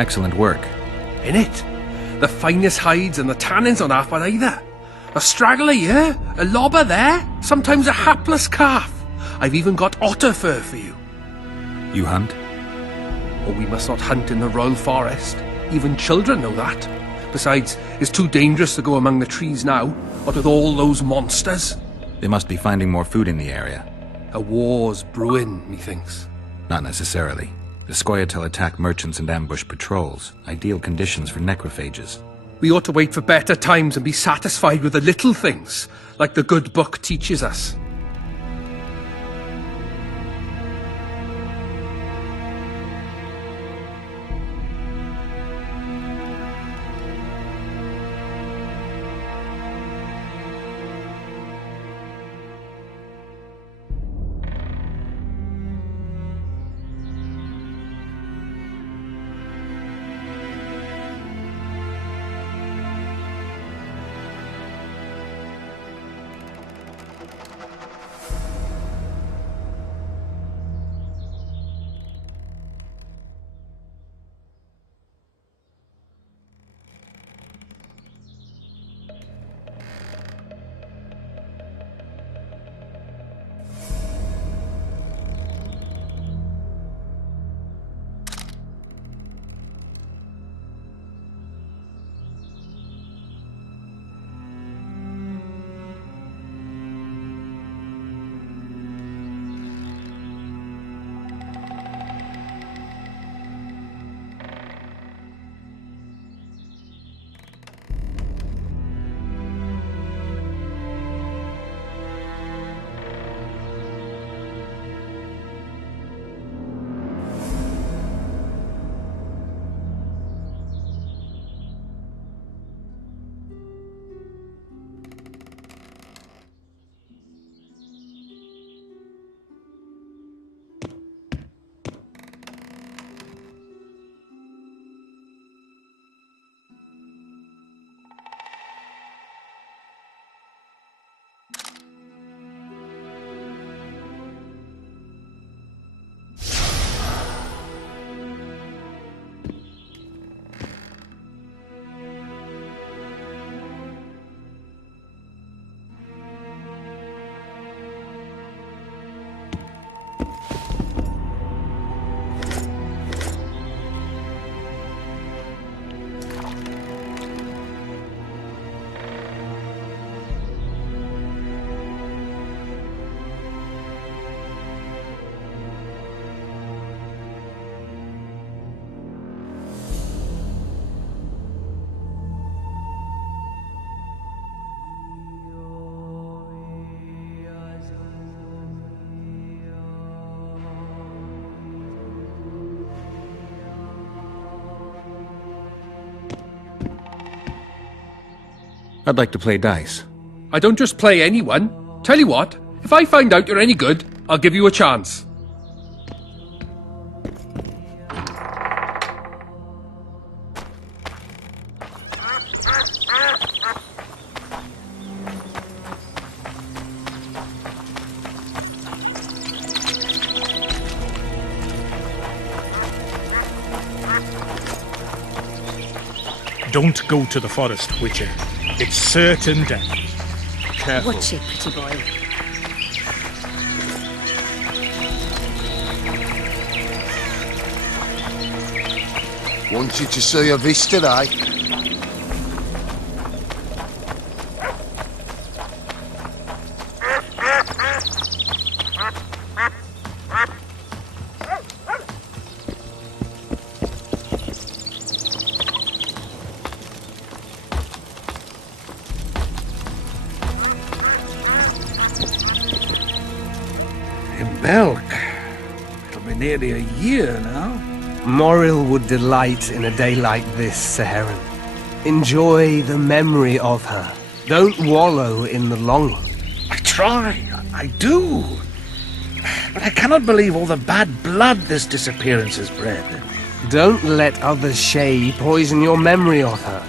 Excellent work. In it? The finest hides and the tannins on half by either. A straggler here, a lobber there, sometimes a hapless calf. I've even got otter fur for you. You hunt? Oh, we must not hunt in the royal forest. Even children know that. Besides, it's too dangerous to go among the trees now, what with all those monsters. They must be finding more food in the area. A war's brewing, methinks. Not necessarily. The Scoia'tael attack merchants and ambush patrols. Ideal conditions for necrophages. We ought to wait for better times and be satisfied with the little things, like the good book teaches us. I'd like to play dice. I don't just play anyone. Tell you what, if I find out you're any good, I'll give you a chance. Don't go to the forest, Witcher. It's certain death. Careful. Watch it, pretty boy. Want you to see a vista, eh? Milk. It'll be nearly a year now. Moril would delight in a day like this, Saharan. Enjoy the memory of her. Don't wallow in the longing. I try. I do. But I cannot believe all the bad blood this disappearance has bred. Don't let others' shade poison your memory of her.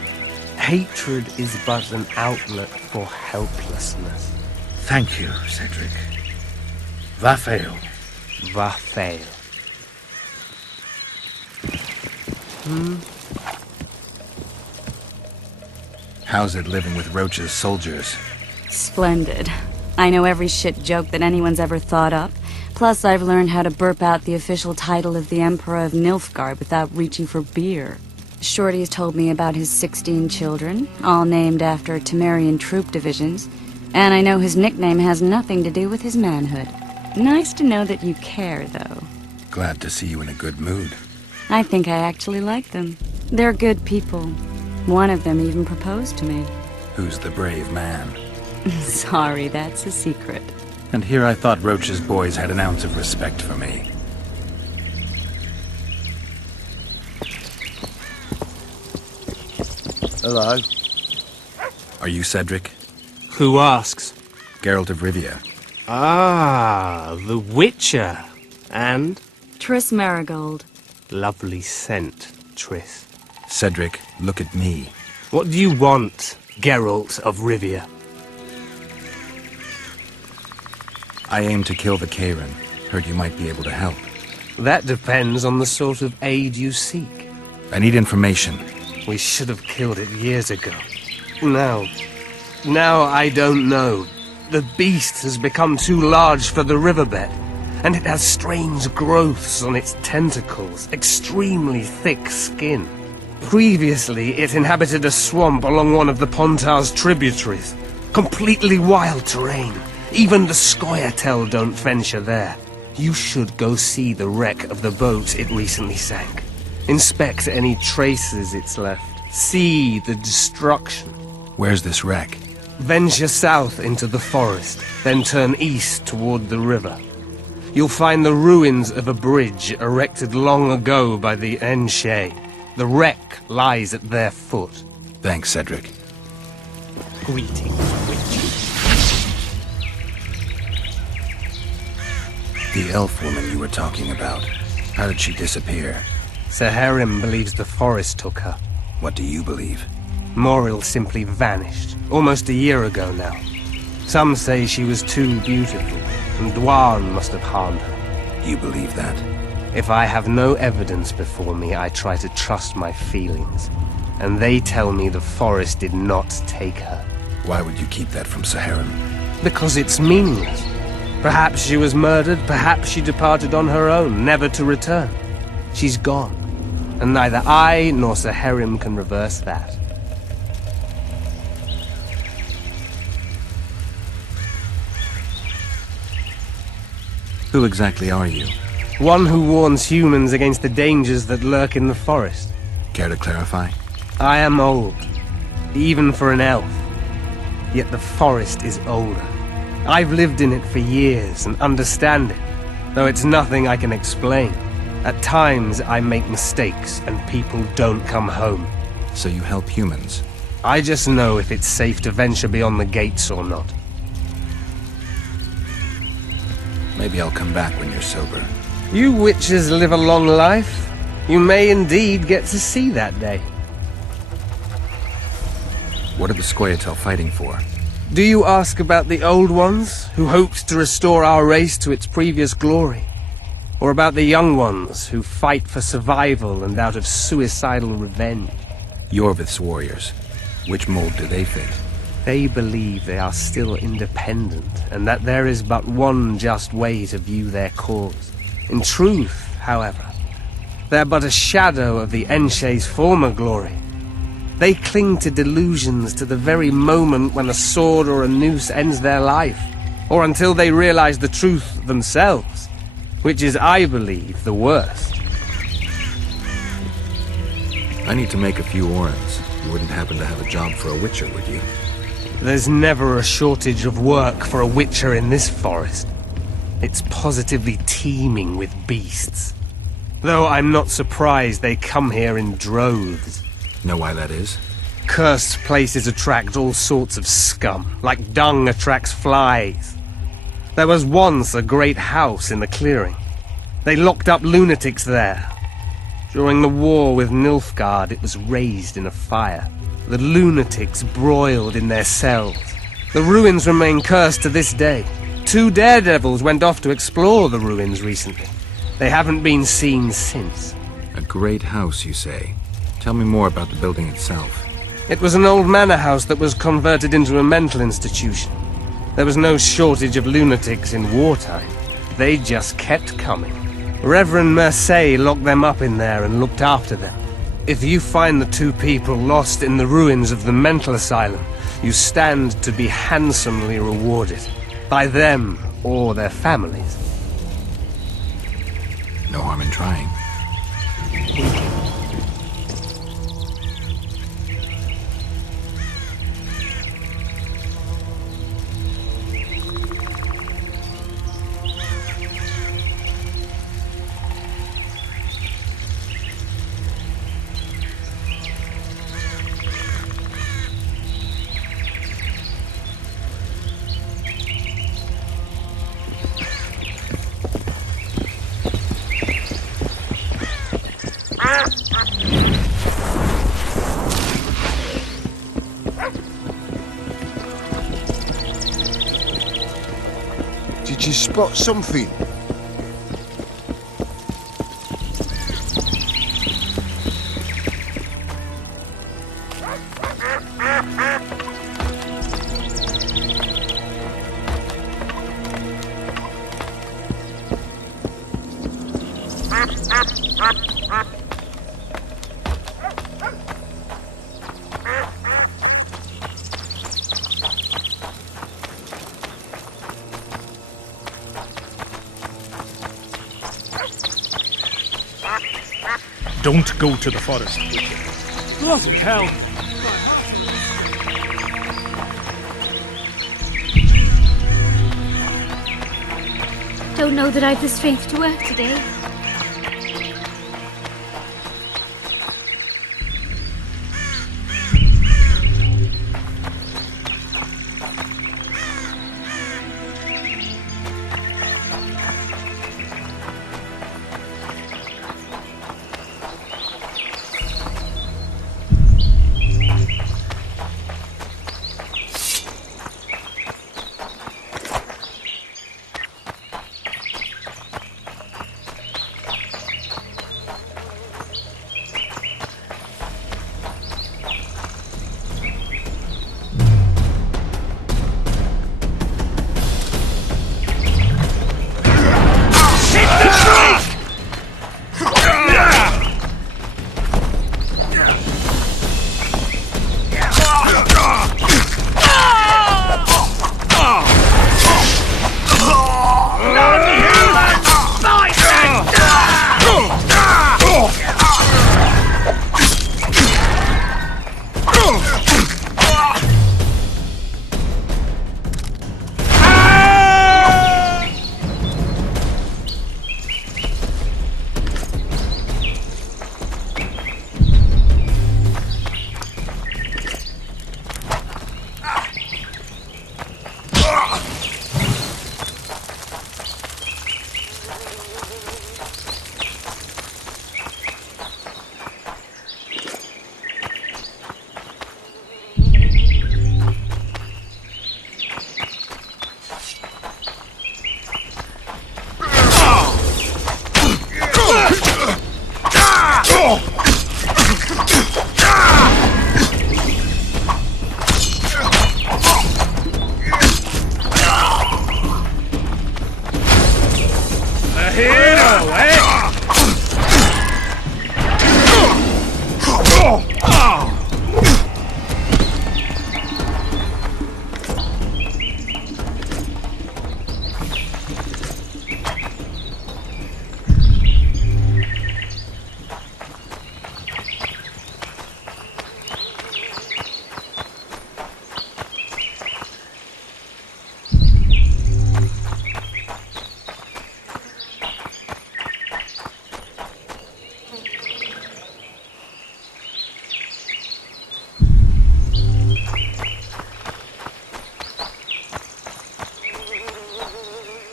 Hatred is but an outlet for helplessness. Thank you, Cedric. Vafael. Vafael. How's it living with Roach's soldiers? Splendid. I know every shit joke that anyone's ever thought up. Plus, I've learned how to burp out the official title of the Emperor of Nilfgaard without reaching for beer. Shorty's told me about his 16 children, all named after Temerian troop divisions, and I know his nickname has nothing to do with his manhood. Nice to know that you care, though. Glad to see you in a good mood. I think I actually like them. They're good people. One of them even proposed to me. Who's the brave man? Sorry, that's a secret. And here I thought Roach's boys had an ounce of respect for me. Hello. Are you Cedric? Who asks? Geralt of Rivia. Ah, the Witcher. And? Triss Marigold. Lovely scent, Triss. Cedric, look at me. What do you want, Geralt of Rivia? I aim to kill the Karen. Heard you might be able to help. That depends on the sort of aid you seek. I need information. We should have killed it years ago. Now I don't know. The beast has become too large for the riverbed, and it has strange growths on its tentacles, extremely thick skin. Previously, it inhabited a swamp along one of the Pontar's tributaries. Completely wild terrain. Even the Scoia'tael don't venture there. You should go see the wreck of the boat it recently sank. Inspect any traces it's left. See the destruction. Where's this wreck? Venture south into the forest, then turn east toward the river. You'll find the ruins of a bridge erected long ago by the Enshe. The wreck lies at their foot. Thanks, Cedric. Greetings, witch. The elf woman you were talking about. How did she disappear? Saharim believes the forest took her. What do you believe? Moril simply vanished, almost a year ago now. Some say she was too beautiful, and Dwan must have harmed her. You believe that? If I have no evidence before me, I try to trust my feelings. And they tell me the forest did not take her. Why would you keep that from Saharim? Because it's meaningless. Perhaps she was murdered, perhaps she departed on her own, never to return. She's gone, and neither I nor Saharim can reverse that. Who exactly are you? One who warns humans against the dangers that lurk in the forest. Care to clarify? I am old, even for an elf. Yet the forest is older. I've lived in it for years and understand it, though it's nothing I can explain. At times, I make mistakes and people don't come home. So you help humans? I just know if it's safe to venture beyond the gates or not. Maybe I'll come back when you're sober. You witches live a long life. You may indeed get to see that day. What are the Scoia'tael fighting for? Do you ask about the old ones, who hoped to restore our race to its previous glory? Or about the young ones, who fight for survival and out of suicidal revenge? Yorvith's warriors. Which mold do they fit? They believe they are still independent, and that there is but one just way to view their cause. In truth, however, they're but a shadow of the Enshe's former glory. They cling to delusions to the very moment when a sword or a noose ends their life, or until they realize the truth themselves, which is, I believe, the worst. I need to make a few orans. You wouldn't happen to have a job for a witcher, would you? There's never a shortage of work for a witcher in this forest. It's positively teeming with beasts. Though I'm not surprised they come here in droves. Know why that is? Cursed places attract all sorts of scum, like dung attracts flies. There was once a great house in the clearing. They locked up lunatics there. During the war with Nilfgaard, it was raised in a fire. The lunatics broiled in their cells. The ruins remain cursed to this day. 2 daredevils went off to explore the ruins recently. They haven't been seen since. A great house, you say? Tell me more about the building itself. It was an old manor house that was converted into a mental institution. There was no shortage of lunatics in wartime. They just kept coming. Reverend Mercier locked them up in there and looked after them. If you find the two people lost in the ruins of the mental asylum, you stand to be handsomely rewarded. By them or their families. No harm in trying. Did you spot something? Don't go to the forest, Witcher. Bloody hell! Don't know that I've the strength to work today.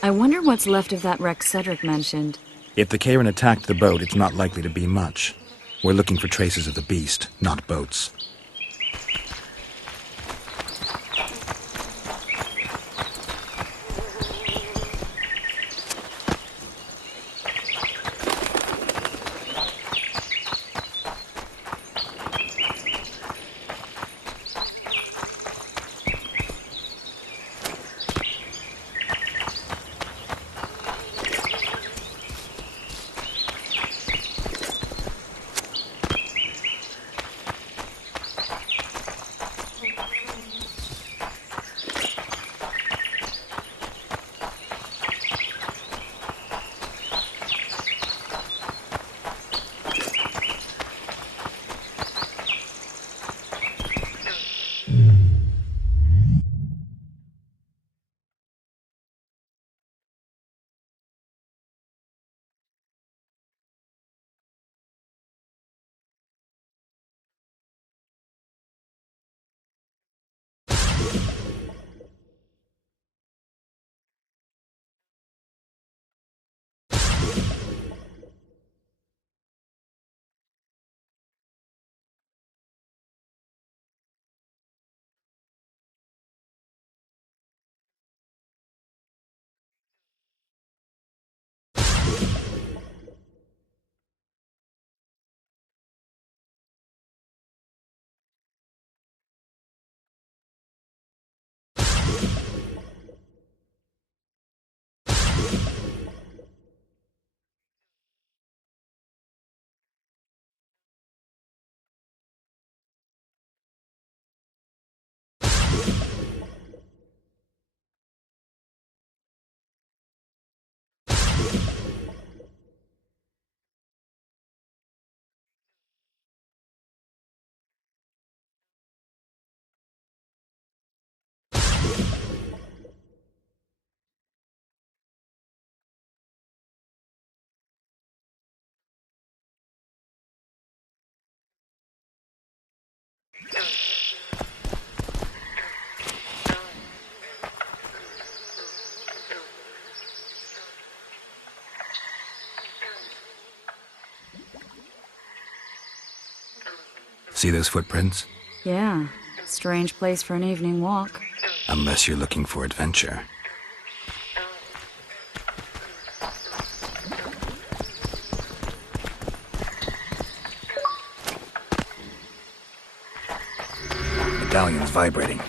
I wonder what's left of that wreck Cedric mentioned. If the Karen attacked the boat, it's not likely to be much. We're looking for traces of the beast, not boats. See those footprints? Yeah, strange place for an evening walk. Unless you're looking for adventure. Medallion's vibrating.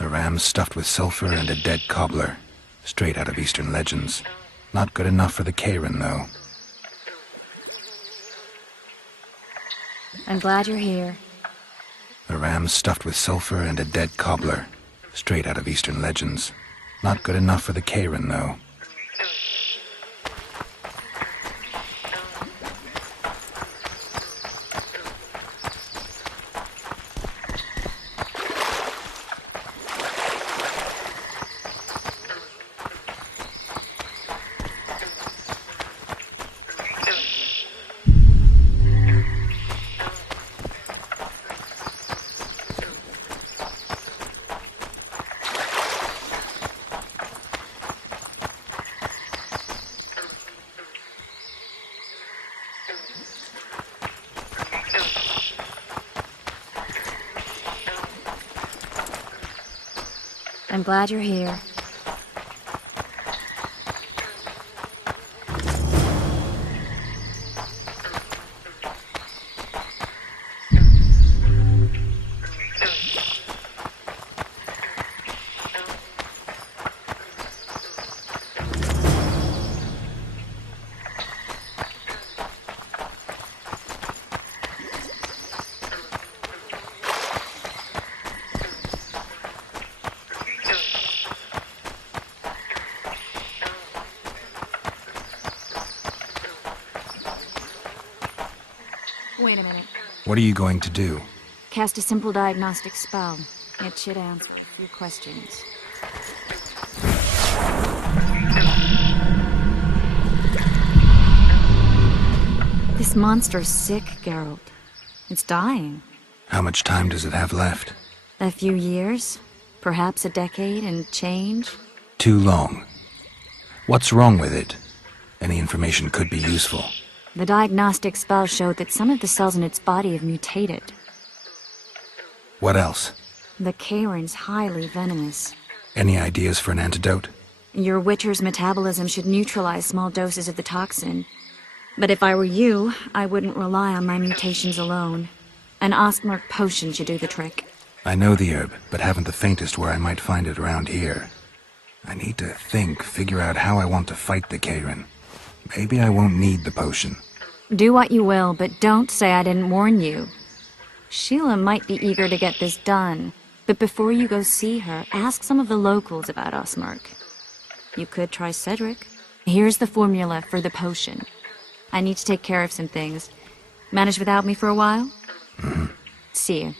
A ram stuffed with sulfur and a dead cobbler. Straight out of Eastern legends. Not good enough for the Karen, though. I'm glad you're here. A ram stuffed with sulfur and a dead cobbler. Straight out of Eastern legends. Not good enough for the Karen, though. I'm glad you're here. Wait a minute. What are you going to do? Cast a simple diagnostic spell. It should answer a few questions. This monster's sick, Geralt. It's dying. How much time does it have left? A few years? Perhaps a decade and change? Too long. What's wrong with it? Any information could be useful. The diagnostic spell showed that some of the cells in its body have mutated. What else? The Cairn's highly venomous. Any ideas for an antidote? Your Witcher's metabolism should neutralize small doses of the toxin. But if I were you, I wouldn't rely on my mutations alone. An Ostmark potion should do the trick. I know the herb, but haven't the faintest where I might find it around here. I need to figure out how I want to fight the Cairn. Maybe I won't need the potion. Do what you will, but don't say I didn't warn you. Sheila might be eager to get this done, but before you go see her, ask some of the locals about Ostmark. You could try Cedric. Here's the formula for the potion. I need to take care of some things. Manage without me for a while? Mm-hmm. See you.